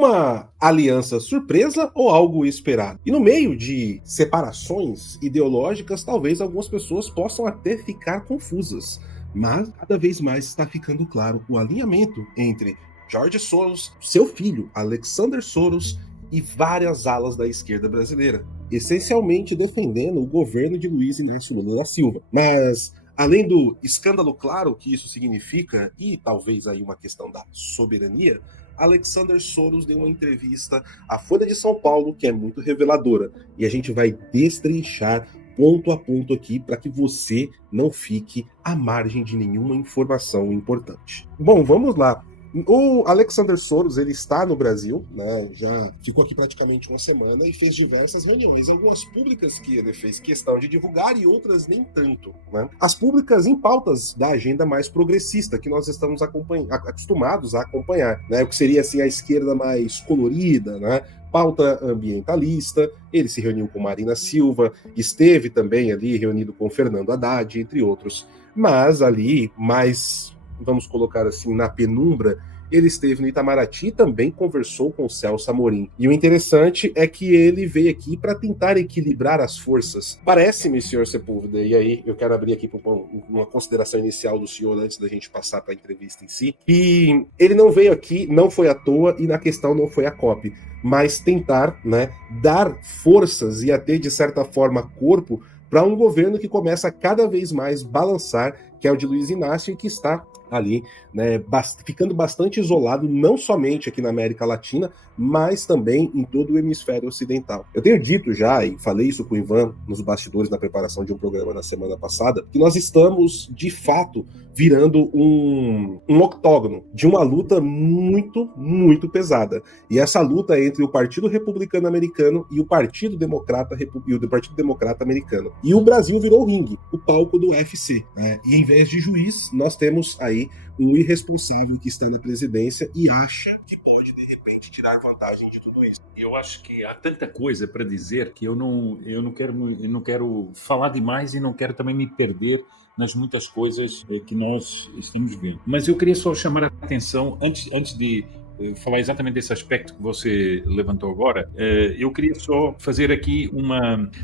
uma aliança surpresa ou algo esperado? E no meio de separações ideológicas, talvez algumas pessoas possam até ficar confusas, mas cada vez mais está ficando claro o alinhamento entre George Soros, seu filho Alexander Soros e várias alas da esquerda brasileira, essencialmente defendendo o governo de Luiz Inácio Lula da Silva. Mas além do escândalo claro que isso significa, e talvez aí uma questão da soberania, Alexander Soros deu uma entrevista à Folha de São Paulo que é muito reveladora. E a gente vai destrinchar ponto a ponto aqui para que você não fique à margem de nenhuma informação importante. Bom, vamos lá. O Alexander Soros, ele está no Brasil, né? Já ficou aqui praticamente uma semana e fez diversas reuniões, algumas públicas que ele fez questão de divulgar e outras nem tanto, né? As públicas em pautas da agenda mais progressista que nós estamos acostumados a acompanhar, né? O que seria assim a esquerda mais colorida, né? Pauta ambientalista. Ele se reuniu com Marina Silva, esteve também ali reunido com Fernando Haddad, entre outros. Mas ali, mais, vamos colocar assim, na penumbra, ele esteve no Itamaraty e também conversou com o Celso Amorim. E o interessante é que ele veio aqui para tentar equilibrar as forças. Parece-me, senhor Sepúlveda, e aí eu quero abrir aqui para uma consideração inicial do senhor antes da gente passar para a entrevista em si, que ele não veio aqui, não foi à toa, e na questão não foi a COP, mas tentar, né, dar forças e até, de certa forma, corpo para um governo que começa a cada vez mais balançar, que é o de Luiz Inácio, e que está ali, né, ficando bastante isolado, não somente aqui na América Latina, mas também em todo o hemisfério ocidental. Eu tenho dito já, e falei isso com o Ivan nos bastidores na preparação de um programa na semana passada, que nós estamos, de fato, virando um octógono de uma luta muito, muito pesada. E essa luta é entre o Partido Republicano Americano e o Partido Democrata Americano. E o Brasil virou o ringue, o palco do UFC, né? E em vez de juiz, nós temos aí um irresponsável que está na presidência e acha que pode, de repente, tirar vantagem de tudo isso. Eu acho que há tanta coisa para dizer que eu não quero falar demais e não quero também me perder nas muitas coisas que nós estamos vendo. Mas eu queria só chamar a atenção, antes de falar exatamente desse aspecto que você levantou agora, eu queria só fazer aqui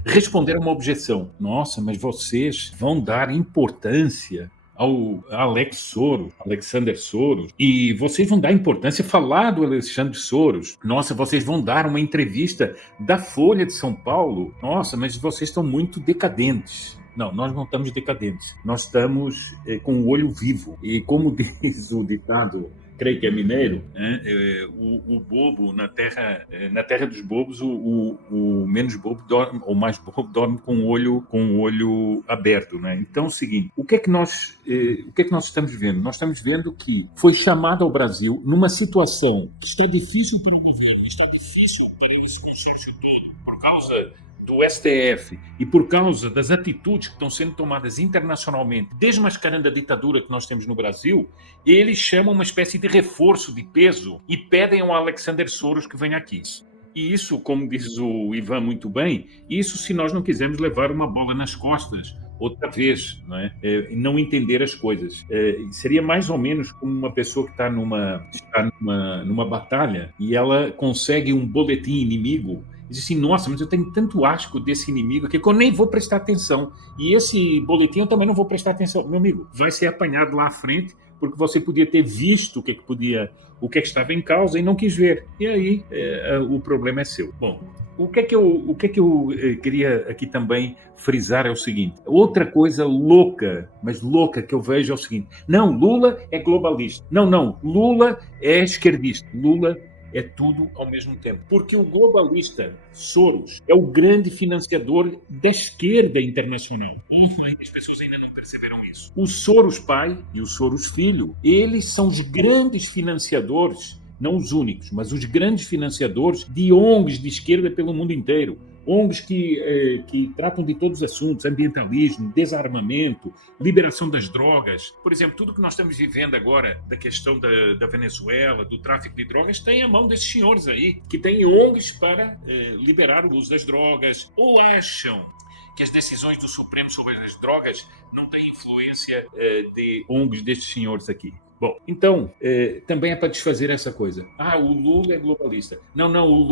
responder a uma objeção. Nossa, mas vocês vão dar importância ao Alexander Soros, e vocês vão dar importância a falar do Alexandre Soros. Nossa, vocês vão dar uma entrevista da Folha de São Paulo. Nossa, mas vocês estão muito decadentes. Não, nós não estamos decadentes. Nós estamos com o olho vivo. E como diz o ditado, creio que é mineiro, né? O bobo na terra dos bobos, o menos bobo dorme, ou mais bobo dorme com o olho aberto, né? Então é o seguinte, o que é que nós estamos vendo? Nós estamos vendo que foi chamado ao Brasil numa situação que está difícil para o governo, está difícil para esse consórcio todo, por causa do STF e por causa das atitudes que estão sendo tomadas internacionalmente, desmascarando a ditadura que nós temos no Brasil, eles chamam uma espécie de reforço de peso e pedem ao Alexander Soros que venha aqui. E isso, como diz o Ivan muito bem, isso se nós não quisermos levar uma bola nas costas outra vez, não é? Não entender as coisas. Seria mais ou menos como uma pessoa que está numa batalha e ela consegue um boletim inimigo e diz assim, nossa, mas eu tenho tanto asco desse inimigo aqui que eu nem vou prestar atenção. E esse boletim eu também não vou prestar atenção. Meu amigo, vai ser apanhado lá à frente porque você podia ter visto o que estava em causa e não quis ver. E aí o problema é seu. Bom, o que é que eu queria aqui também frisar é o seguinte. Outra coisa louca, mas louca que eu vejo é o seguinte. Não, Lula é globalista. Não, Lula é esquerdista. Lula é tudo ao mesmo tempo. Porque o globalista Soros é o grande financiador da esquerda internacional. As pessoas ainda não perceberam isso. O Soros pai e o Soros filho, eles são os grandes financiadores, não os únicos, mas os grandes financiadores de ONGs de esquerda pelo mundo inteiro. ONGs que tratam de todos os assuntos, ambientalismo, desarmamento, liberação das drogas. Por exemplo, tudo que nós estamos vivendo agora, da questão da Venezuela, do tráfico de drogas, tem a mão desses senhores aí, que têm ONGs para liberar o uso das drogas, ou acham que as decisões do Supremo sobre as drogas não têm influência de ONGs destes senhores aqui. Bom, então, também é para desfazer essa coisa. O Lula é globalista. Não, o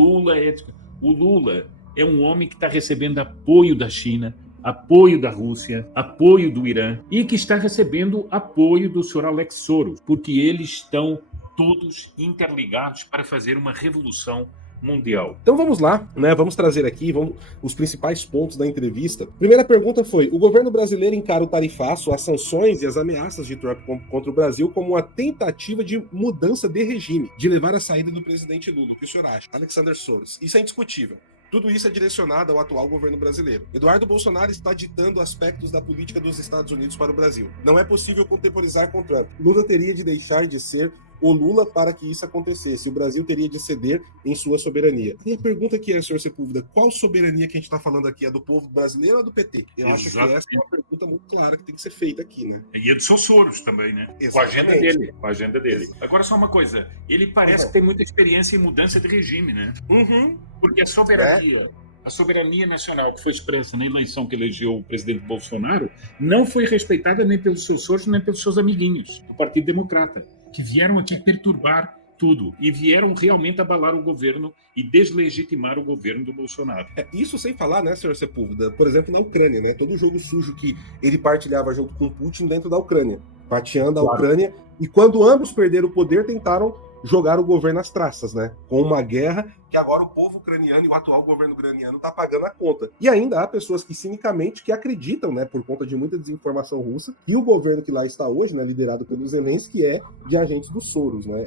Lula é um homem que está recebendo apoio da China, apoio da Rússia, apoio do Irã e que está recebendo apoio do Sr. Alex Soros, porque eles estão todos interligados para fazer uma revolução mundial. Então vamos lá, né? Vamos trazer aqui os principais pontos da entrevista. Primeira pergunta foi: o governo brasileiro encara o tarifaço, as sanções e as ameaças de Trump contra o Brasil como uma tentativa de mudança de regime, de levar a saída do presidente Lula. O que o senhor acha? Alexander Soros. Isso é indiscutível. Tudo isso é direcionado ao atual governo brasileiro. Eduardo Bolsonaro está ditando aspectos da política dos Estados Unidos para o Brasil. Não é possível contemporizar com Trump. Lula teria de deixar de ser o Lula para que isso acontecesse. O Brasil teria de ceder em sua soberania. E a pergunta que é, senhor Sepúlveda, qual soberania que a gente está falando aqui? É do povo brasileiro ou é do PT? Eu acho que essa é uma pergunta muito clara que tem que ser feita aqui, né? E é do seu Soros também, né? Exatamente. Com a agenda dele. Agora só uma coisa, ele parece que tem muita experiência em mudança de regime, né? Porque a soberania nacional que foi expressa na eleição que elegeu o presidente Bolsonaro não foi respeitada nem pelos seus Soros, nem pelos seus amiguinhos do Partido Democrata, que vieram aqui perturbar tudo e vieram realmente abalar o governo e deslegitimar o governo do Bolsonaro. Isso sem falar, né, senhor Sepúlveda, por exemplo, na Ucrânia, né? Todo o jogo sujo que ele partilhava junto com Putin dentro da Ucrânia, fatiando a Ucrânia, e quando ambos perderam o poder, tentaram jogar o governo às traças, né? Com uma guerra que agora o povo ucraniano e o atual governo ucraniano tá pagando a conta. E ainda há pessoas que cinicamente que acreditam, né, por conta de muita desinformação russa, que o governo que lá está hoje, né, liderado pelo Zelensky, é de agentes do Soros, né?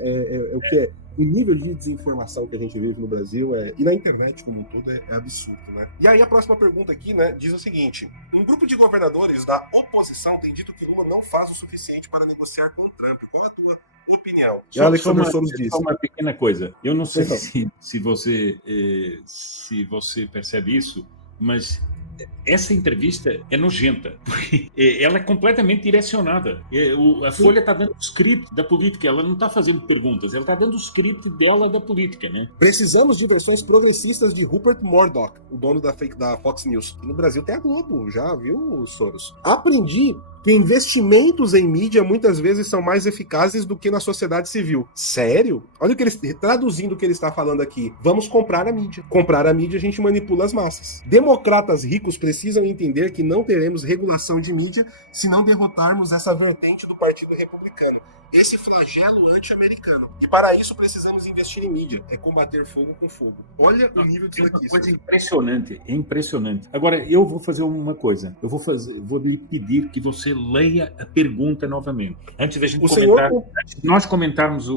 O que é o nível de desinformação que a gente vive no Brasil e na internet como um todo é absurdo, né? E aí a próxima pergunta aqui, né, diz o seguinte: um grupo de governadores da oposição tem dito que Lula não faz o suficiente para negociar com Trump. Qual é a tua opinião? Só uma pequena coisa. Eu não sei se você percebe isso, mas essa entrevista é nojenta, porque ela é completamente direcionada. A Folha está dando o script da política, ela não está fazendo perguntas, ela está dando o script dela da política, né? Precisamos de versões progressistas de Rupert Murdoch, o dono da Fox News. E no Brasil tem a Globo, já viu, Soros? Aprendi que investimentos em mídia muitas vezes são mais eficazes do que na sociedade civil. Sério? Olha traduzindo o que ele está falando aqui. Vamos comprar a mídia. Comprar a mídia, a gente manipula as massas. Democratas ricos precisam entender que não teremos regulação de mídia se não derrotarmos essa vertente do Partido Republicano, esse flagelo anti-americano. E para isso precisamos investir em mídia. É combater fogo com fogo. Olha o nível disso aqui. É uma coisa impressionante, é impressionante. Agora, eu vou fazer uma coisa. Vou lhe pedir que você leia a pergunta novamente. Antes da gente antes de nós comentarmos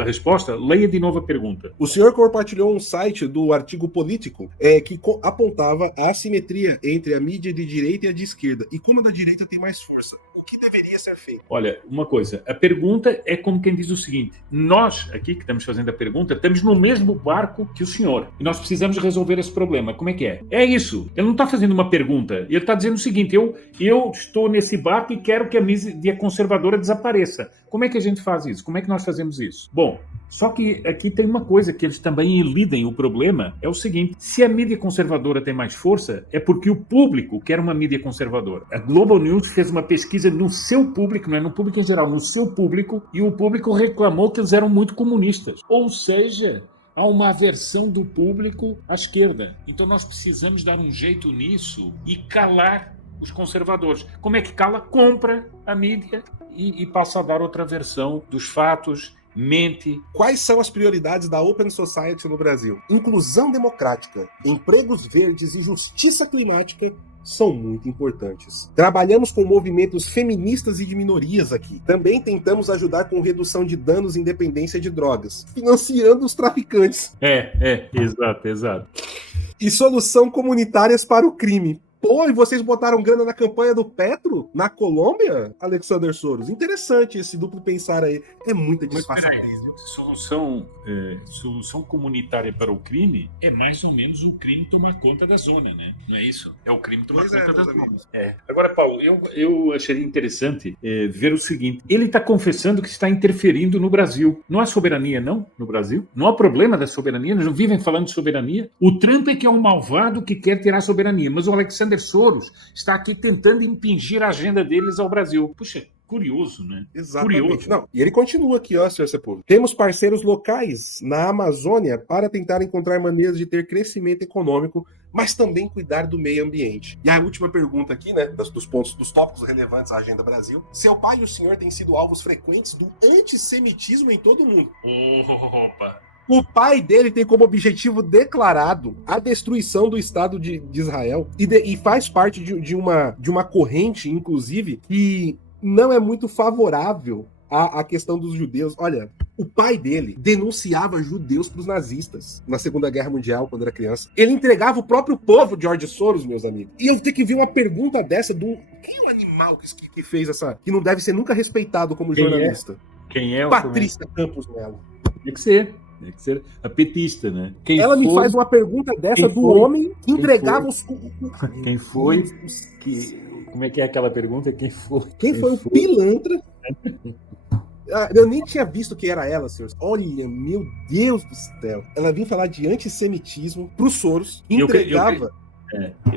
a resposta, leia de novo a pergunta. O senhor compartilhou um site do artigo político que apontava a assimetria entre a mídia de direita e a de esquerda. E como a da direita tem mais força. Deveria ser feito. Olha, uma coisa, a pergunta é como quem diz o seguinte: nós aqui que estamos fazendo a pergunta estamos no mesmo barco que o senhor e nós precisamos resolver esse problema. Como é que é? É isso. Ele não está fazendo uma pergunta, ele está dizendo o seguinte: eu estou nesse barco e quero que a mídia conservadora desapareça. Como é que a gente faz isso? Como é que nós fazemos isso? Bom, só que aqui tem uma coisa que eles também elidem o problema, é o seguinte: se a mídia conservadora tem mais força, é porque o público quer uma mídia conservadora. A Global News fez uma pesquisa no seu público, não é no público em geral, no seu público, e o público reclamou que eles eram muito comunistas. Ou seja, há uma aversão do público à esquerda. Então nós precisamos dar um jeito nisso e calar os conservadores. Como é que cala? Compra a mídia e passa a dar outra versão dos fatos, mente. Quais são as prioridades da Open Society no Brasil? Inclusão democrática, empregos verdes e justiça climática são muito importantes. Trabalhamos com movimentos feministas e de minorias aqui. Também tentamos ajudar com redução de danos em dependência de drogas, financiando os traficantes. Exato. E solução comunitárias para o crime. Pô, e vocês botaram grana na campanha do Petro, na Colômbia, Alexander Soros? Interessante esse duplo pensar aí. É muita disfarçatez, viu? Solução comunitária para o crime é mais ou menos o crime tomar conta da zona, né? Não é isso? É o crime tomar conta da zona. Agora, Paulo, eu acharia interessante ver o seguinte: ele está confessando que está interferindo no Brasil. Não há soberania, não, no Brasil? Não há problema da soberania? Eles não vivem falando de soberania? O Trump é que é um malvado que quer tirar a soberania, mas o Alexander Soros está aqui tentando impingir a agenda deles ao Brasil. Puxa, Curioso, né? Exatamente. Curioso. Não, e ele continua aqui, ó, Sr. Sepúlveda. Temos parceiros locais na Amazônia para tentar encontrar maneiras de ter crescimento econômico, mas também cuidar do meio ambiente. E a última pergunta aqui, né, dos tópicos relevantes à Agenda Brasil. Seu pai e o senhor têm sido alvos frequentes do antissemitismo em todo o mundo. Opa! O pai dele tem como objetivo declarado a destruição do Estado de Israel e faz parte de uma corrente, inclusive, que não é muito favorável à questão dos judeus. Olha, o pai dele denunciava judeus para os nazistas na Segunda Guerra Mundial, quando era criança. Ele entregava o próprio povo, George Soros, meus amigos. E eu ter que ver uma pergunta dessa do quem é o animal que fez essa, que não deve ser nunca respeitado como jornalista? Quem é? Patrícia Campos Melo. Tem que ser. Tem que ser a petista, né? Ela me faz uma pergunta dessa do homem que entregava os... Quem foi? Como é que é aquela pergunta? Quem foi o pilantra? Eu nem tinha visto que era ela, senhores. Olha, meu Deus do céu. Ela vinha falar de antissemitismo pro Soros, entregava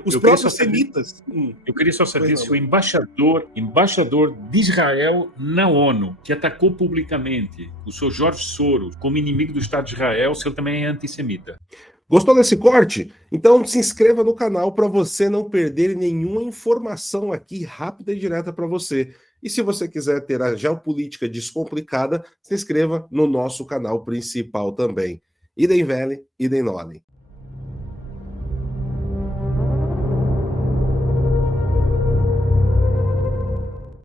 os próprios semitas. Eu queria só saber se o embaixador de Israel na ONU, que atacou publicamente o Sr. Jorge Soros como inimigo do Estado de Israel, se ele também é antissemita. Gostou desse corte? Então se inscreva no canal para você não perder nenhuma informação aqui rápida e direta para você. E se você quiser ter a geopolítica descomplicada, se inscreva no nosso canal principal também. Idem Vele, idem Nolem.